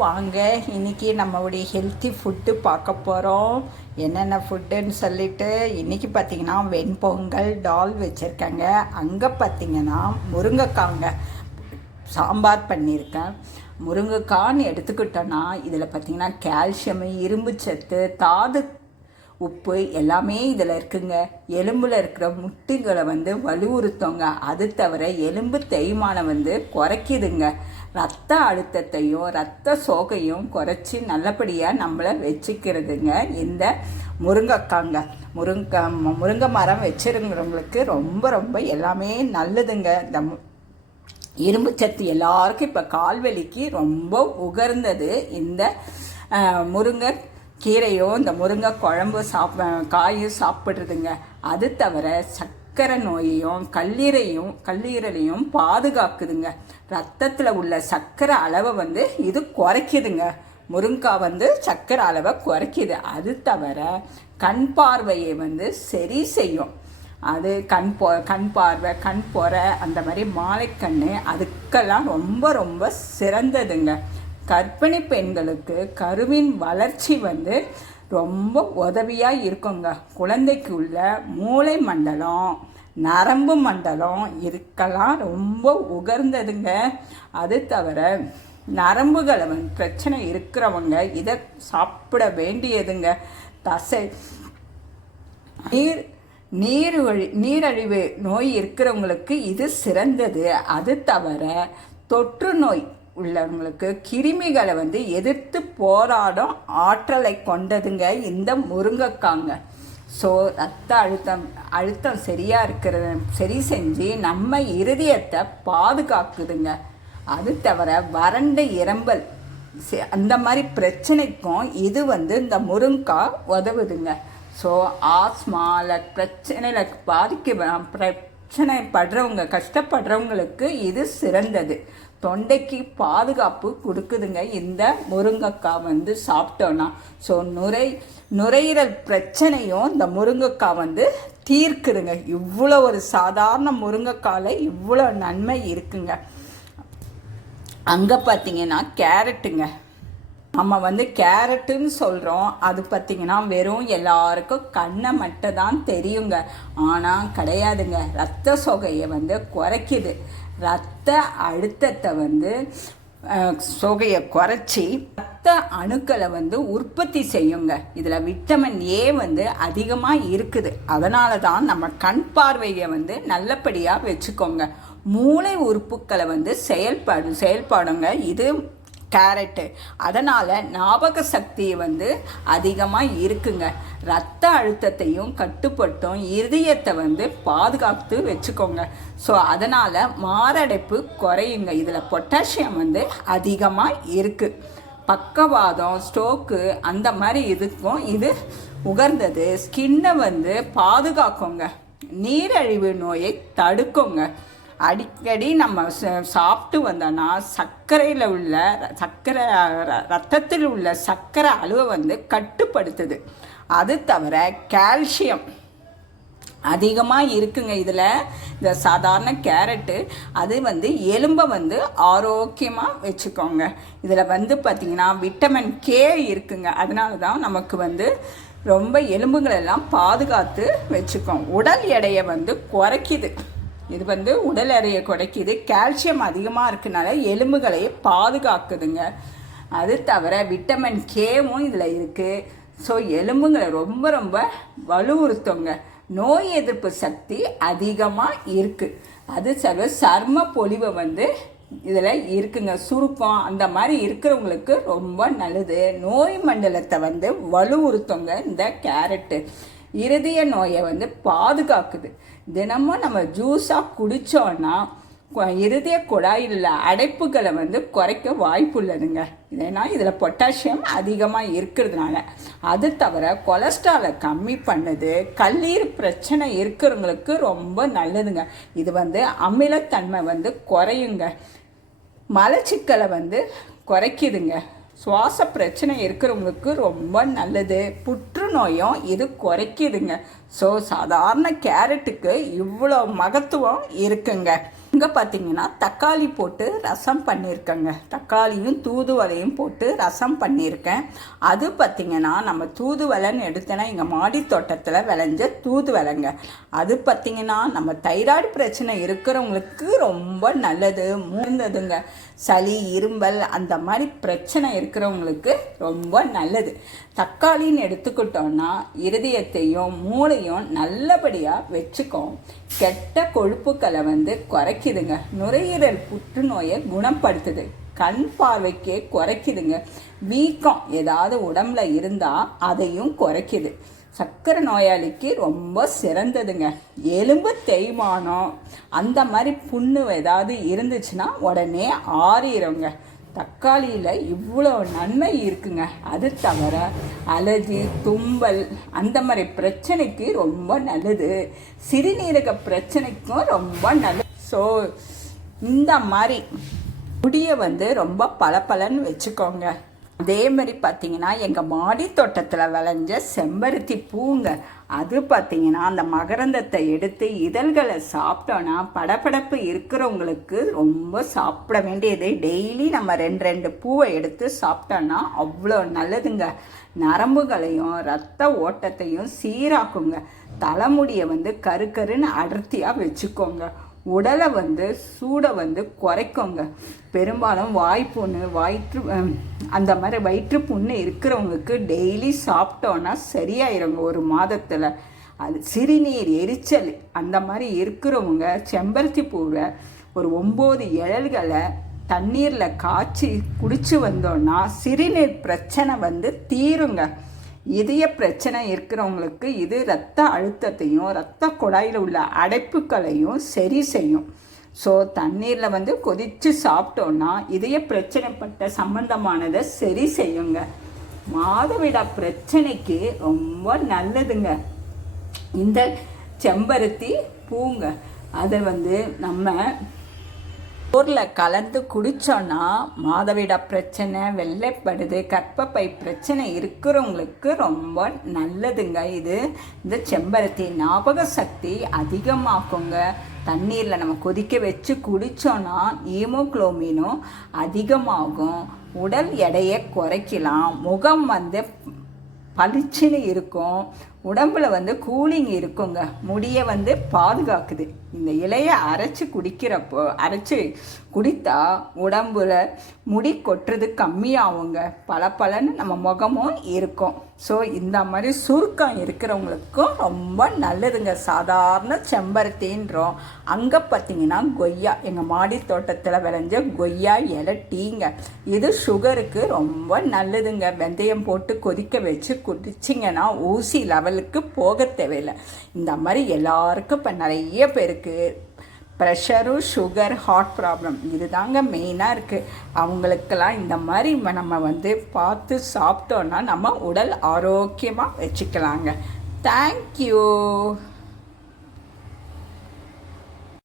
வாங்க இன்னைக்கு நம்மளுடைய ஹெல்த்தி ஃபுட்டு பார்க்க போகிறோம் என்னென்ன ஃபுட்டுன்னு சொல்லிட்டு இன்னைக்கு பார்த்தீங்கன்னா வெண்பொங்கல் டால் வச்சுருக்கேங்க. அங்கே பார்த்தீங்கன்னா முருங்கைக்காங்க சாம்பார் பண்ணியிருக்கேன். முருங்கைக்கான்னு எடுத்துக்கிட்டோன்னா இதில் பார்த்தீங்கன்னா கால்சியம் இரும்பு சத்து தாது உப்பு எல்லாமே இதில் இருக்குங்க. எலும்பில் இருக்கிற முட்டுகளை வந்து வலுவுறுத்தோங்க. அது தவிர எலும்பு தேய்மானம் வந்து குறைக்குதுங்க. ரத்த அழுத்தத்தையும் ரத்த சோகையும் குறைச்சி நல்லபடியாக நம்மளை வச்சுக்கிறதுங்க. இந்த முருங்கைக்காங்க. முருங்கை முருங்கை மரம் வச்சுருங்கிறவங்களுக்கு ரொம்ப ரொம்ப எல்லாமே நல்லதுங்க. இந்த இரும்பு சத்து எல்லாருக்கும் இப்போ கால்வலிக்கு ரொம்ப உகர்ந்தது. இந்த முருங்கை கீரையோ இந்த முருங்கை குழம்பு சாப்ப காயும் சாப்பிட்றதுங்க. அது தவிர சர்க்கரை நோயையும் கல்லீரையும் கல்லீரலையும் பாதுகாக்குதுங்க. ரத்தத்தில் உள்ள சர்க்கரை அளவை வந்து இது குறைக்குதுங்க. முருங்காய் வந்து சர்க்கரை அளவை குறைக்குது. அது தவிர கண் பார்வையை வந்து சரி செய்யும். அது கண் பொ கண் பார்வை கண் பொறை அந்த மாதிரி மாலைக்கண்ணு அதுக்கெல்லாம் ரொம்ப ரொம்ப சிறந்ததுங்க. கர்ப்பிணி பெண்களுக்கு கருவின் வளர்ச்சி வந்து ரொம்ப உதவியாக இருக்குங்க. குழந்தைக்கு உள்ள மூளை மண்டலம் நரம்பு மண்டலம் இருக்கலாம். ரொம்ப உகர்ந்ததுங்க. அது தவிர நரம்புகளை பிரச்சனை இருக்கிறவங்க இதை சாப்பிட வேண்டியதுங்க. தசை நீர் நீர் வழி நீரழிவு நோய் இருக்கிறவங்களுக்கு இது சிறந்தது. அது தவிர தொற்று நோய் உள்ளவங்களுக்கு கிருமிகளை வந்து எதிர்த்து போராடும் ஆற்றலை கொண்டதுங்க இந்த முருங்கைக்காங்க. ஸோ ரத்த அழுத்தம் அழுத்தம் சரியாக இருக்கிற சரி செஞ்சு நம்ம இருதயத்தை பாதுகாக்குதுங்க. அது தவிர வறண்ட இரம்பல் அந்த மாதிரி பிரச்சனைக்கும் இது வந்து இந்த முருங்கா உதவுதுங்க. ஸோ ஆஸ்மா இல்லை பிரச்சனையில் பாதிக்க பிரச்சனை படுறவங்க கஷ்டப்படுறவங்களுக்கு இது சிறந்தது. தொண்டைக்கு பாதுகாப்பு கொடுக்குதுங்க. இந்த முருங்கைக்காய் வந்து சாப்பிட்டோன்னா ஸோ நுரை நுரையீரல் பிரச்சனையும் இந்த முருங்கைக்காய் வந்து தீர்க்குதுங்க. இவ்வளோ ஒரு சாதாரண முருங்கைக்காயில் இவ்வளோ நன்மை இருக்குங்க. அங்கே பார்த்தீங்கன்னா கேரட்டுங்க. நம்ம வந்து கேரட்டுன்னு சொல்கிறோம் அது பார்த்திங்கன்னா வெறும் எல்லாருக்கும் கண்ணை மட்டும் தான் தெரியுங்க. ஆனால் கிடையாதுங்க. ரத்த சொகையை வந்து குறைக்குது. ரத்த அழுத்தத்தை வந்து சொகையை குறைச்சி ரத்த அணுக்களை வந்து உற்பத்தி செய்யுங்க. இதில் விட்டமின் ஏ வந்து அதிகமாக இருக்குது. அதனால தான் நம்ம கண் பார்வையை வந்து நல்லபடியாக வச்சுக்கோங்க. மூளை உறுப்புக்களை வந்து செயல்பாடு செயல்பாடுங்க. இது கேரட்டு. அதனால் ஞாபக சக்தி வந்து அதிகமாக இருக்குங்க. ரத்த அழுத்தத்தையும் கட்டுப்பட்டும் இருதயத்தை வந்து பாதுகாத்து வச்சுக்கோங்க. ஸோ அதனால் மாரடைப்பு குறையுங்க. இதில் பொட்டாசியம் வந்து அதிகமாக இருக்குது பக்கவாதம் ஸ்ட்ரோக்கு அந்த மாதிரி இதுக்கும் இது உகர்ந்தது ஸ்கின்னை வந்து பாதுகாக்குங்க. நீரழிவு நோயை தடுக்குங்க. அடிக்கடி நம்ம ச- சாப்பிட்டு வந்தோன்னா சர்க்கரையில் உள்ள சர்க்கரை ர- ரத்தத்தில் உள்ள சர்க்கரை அளவை வந்து கட்டுப்படுத்துது. அது தவிர கால்சியம் அதிகமாக இருக்குங்க இதில். இந்த சாதாரண கேரட்டு அது வந்து எலும்பை வந்து ஆரோக்கியமாக வச்சுக்கோங்க. இதில் வந்து பார்த்திங்கன்னா விட்டமின் கே இருக்குங்க. அதனால தான் நமக்கு வந்து ரொம்ப எலும்புகளெல்லாம் பாதுகாத்து வச்சுக்கோம். உடல் எடையை வந்து குறைக்குது. இது வந்து உடல் எடையை குறைக்குது. கால்சியம் அதிகமாக இருக்கனால எலும்புகளை பாதுகாக்குதுங்க. அது தவிர விட்டமின் கேவும் இதில் இருக்குது ஸோ எலும்புங்களை ரொம்ப ரொம்ப வலுவுறுத்துங்க. நோய் எதிர்ப்பு சக்தி அதிகமாக இருக்குது அது சர்வ சர்ம பொலிவை வந்து இதில் இருக்குங்க. சுருக்கம் அந்த மாதிரி இருக்கிறவங்களுக்கு ரொம்ப நல்லது. நோய் மண்டலத்தை வந்து வலுவுறுத்துங்க. இந்த கேரட்டு. இருதய நோயை வந்து பாதுகாக்குது. தினமும் நம்ம ஜூஸாக குடித்தோன்னா இருதய குழாயில் உள்ள அடைப்புகளை வந்து குறைக்க வாய்ப்பு உள்ளதுங்க. ஏன்னா இதில் பொட்டாசியம் அதிகமாக இருக்கிறதுனால. அது தவிர கொலஸ்ட்ராலை கம்மி பண்ணுது கல்லீர் பிரச்சனை இருக்கிறவங்களுக்கு ரொம்ப நல்லதுங்க. இது வந்து அமிலத்தன்மை வந்து குறையுங்க. மலச்சிக்கலை வந்து குறைக்குதுங்க. சுவாச பிரச்சனை இருக்கிறவங்களுக்கு ரொம்ப நல்லது. புற்றுநோயும் இது குறைக்கிதுங்க. ஸோ சாதாரண கேரட்டுக்கு இவ்வளோ மகத்துவம் இருக்குங்க. இங்கே பார்த்தீங்கன்னா தக்காளி போட்டு ரசம் பண்ணியிருக்கேங்க தக்காளியும் தூதுவலையும் போட்டு ரசம் பண்ணியிருக்கேன் அது பார்த்தீங்கன்னா நம்ம தூதுவலைன்னு எடுத்தேன்னா எங்கள் மாடி தோட்டத்தில் விளைஞ்ச தூதுவலைங்க அது பார்த்தீங்கன்னா நம்ம தைராய்டு பிரச்சனை இருக்கிறவங்களுக்கு ரொம்ப நல்லது மூழ்ந்ததுங்க சளி இரும்பல் அந்த மாதிரி பிரச்சனை இருக்கிறவங்களுக்கு ரொம்ப நல்லது. தக்காளின்னு எடுத்துக்கிட்டோன்னா இருதயத்தையும் மூளையும் நல்லபடியாக வச்சுக்கும். கெட்ட கொழுப்புக்களை வந்து குறைக்குதுங்க. நுரையீரல் புற்றுநோயை குணப்படுத்துது. கண் பார்வைக்கே குறைக்குதுங்க. வீக்கம் ஏதாவது உடம்புல இருந்தால் அதையும் குறைக்குது. சர்க்கரை நோயாளிக்கு ரொம்ப சிறந்ததுங்க. எலும்பு தேய்மானம் அந்த மாதிரி புண்ணு ஏதாவது இருந்துச்சுன்னா உடனே ஆறிடுங்க தக்காளியில் இவ்வளோ நன்மை இருக்குங்க. அது தவிர அலர்ஜி தும்பல் அந்த மாதிரி பிரச்சனைக்கு ரொம்ப நல்லது. சிறுநீரக பிரச்சனைக்கும் ரொம்ப நல்லது. ஸோ இந்த மாதிரி முடியை வந்து ரொம்ப பளபளன்னு வச்சுக்கோங்க. அதே மாதிரி பார்த்தீங்கன்னா எங்கள் மாடி தோட்டத்தில் விளைஞ்ச செம்பருத்தி பூங்க அது பார்த்தீங்கன்னா அந்த மகரந்தத்தை எடுத்து இதழ்களை சாப்பிட்டோன்னா படபடப்பு இருக்கிறவங்களுக்கு ரொம்ப சாப்பிட வேண்டியது. டெய்லி நம்ம ரெண்டு ரெண்டு பூவை எடுத்து சாப்பிட்டோன்னா அவ்வளோ நல்லதுங்க. நரம்புகளையும் ரத்த ஓட்டத்தையும் சீராக்குங்க. தலைமுடியை வந்து கரு கருன்னு அடர்த்தியாக வச்சுக்கோங்க. உடலை வந்து சூடை வந்து குறைக்குங்க. பெரும்பாலும் வாய்ப்புண்ணு வயிற்று அந்த மாதிரி வயிற்று புண்ணு இருக்கிறவங்களுக்கு டெய்லி சாப்பிட்டோன்னா சரியாயிருங்க ஒரு மாதத்தில். அது சிறுநீர் எரிச்சல் அந்த மாதிரி இருக்கிறவங்க செம்பருத்தி பூவை ஒரு ஒம்பது இழல்களை தண்ணீரில் காய்ச்சி குடிச்சு வந்தோன்னா சிறுநீர் பிரச்சனை வந்து தீருங்க. இதய பிரச்சனை இருக்கிறவங்களுக்கு இது ரத்த அழுத்தத்தையும் ரத்த குழாயில் உள்ள அடைப்புகளையும் சரி செய்யும். ஸோ தண்ணீரில் வந்து கொதித்து சாப்பிட்டோன்னா இதய பிரச்சனைப்பட்ட சம்பந்தமானதை சரி செய்யுங்க. மாதவிடா பிரச்சனைக்கு ரொம்ப நல்லதுங்க. இந்த செம்பருத்தி பூங்க அதை வந்து நம்ம ஊரில் கலந்து குடித்தோன்னா மாதவிடா பிரச்சனை வெள்ளைப்படுது கற்பப்பை பிரச்சனை இருக்கிறவங்களுக்கு ரொம்ப நல்லதுங்க இது. இந்த செம்பருத்தி ஞாபக சக்தி அதிகமாக்குங்க. தண்ணீரில் நம்ம கொதிக்க வச்சு குடித்தோன்னா ஈமோக்ளோமினும் அதிகமாகும். உடல் எடையை குறைக்கலாம். முகம் வந்து பளிச்சுன்னு இருக்கும். உடம்புல வந்து கூலிங் இருக்குங்க. முடியை வந்து பாதுகாக்குது. இந்த இலையை அரைச்சி குடிக்கிறப்போ அரைச்சி குடித்தா உடம்புல முடி கொட்டுறது கம்மியாகுங்க. பல பலன்னு நம்ம முகமும் இருக்கும். ஸோ இந்த மாதிரி சுருக்கம் இருக்கிறவங்களுக்கும் ரொம்ப நல்லதுங்க. சாதாரண செம்பருத்தின்றோம். அங்கே பார்த்தீங்கன்னா கொய்யா எங்கள் மாடி தோட்டத்தில் விளைஞ்ச கொய்யா இலை டீங்க. இது சுகருக்கு ரொம்ப நல்லதுங்க. வெந்தயம் போட்டு கொதிக்க வச்சு குடிச்சிங்கன்னா ஊசி லெவல் லெவலுக்கு போக தேவையில்லை. இந்த மாதிரி எல்லாருக்கும் இப்போ நிறைய பேருக்கு ப்ரெஷரும் சுகர் ஹார்ட் ப்ராப்ளம் இது தாங்க மெயினாக இருக்குது அவங்களுக்கெல்லாம் இந்த மாதிரி நம்ம வந்து பார்த்து சாப்பிட்டோன்னா நம்ம உடல் ஆரோக்கியமாக வச்சுக்கலாங்க. தேங்க்யூ